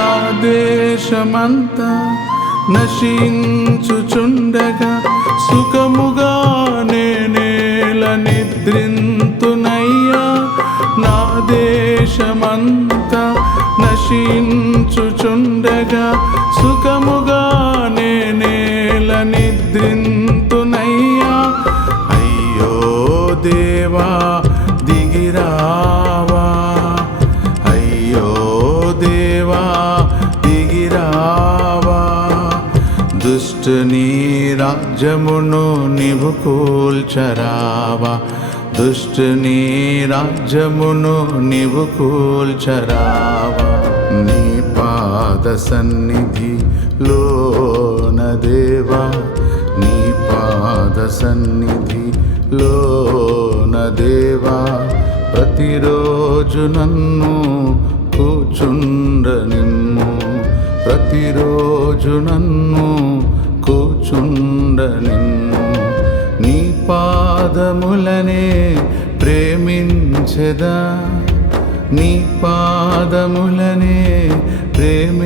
నా దేశమంతా నశించుచుండగా సుఖముగా నేనేల నిద్రింతునయ్యా. నా దేశమంతా నశించుచుండగా సుఖముగా నేనేల నిద్రింతునయ్యా. అయ్యో దేవా దిగిరావా, అయ్యో దేవా దిగిరావా. దుష్టుని రాజ్యమును నీవు కూల్చరావా, దుష్టుని రాజ్యమును నీవు కూల్చరావా. నీ పాద సన్నిధిలోన దేవా, నీ పాద సన్నిధిలోన దేవా, ప్రతిరోజు నన్ను కూర్చుండనిమ్ము, ప్రతిరోజు నన్ను కూర్చుండనిమ్ము. నీ పాదములనే ప్రేమించెదా, నీ పాదములనే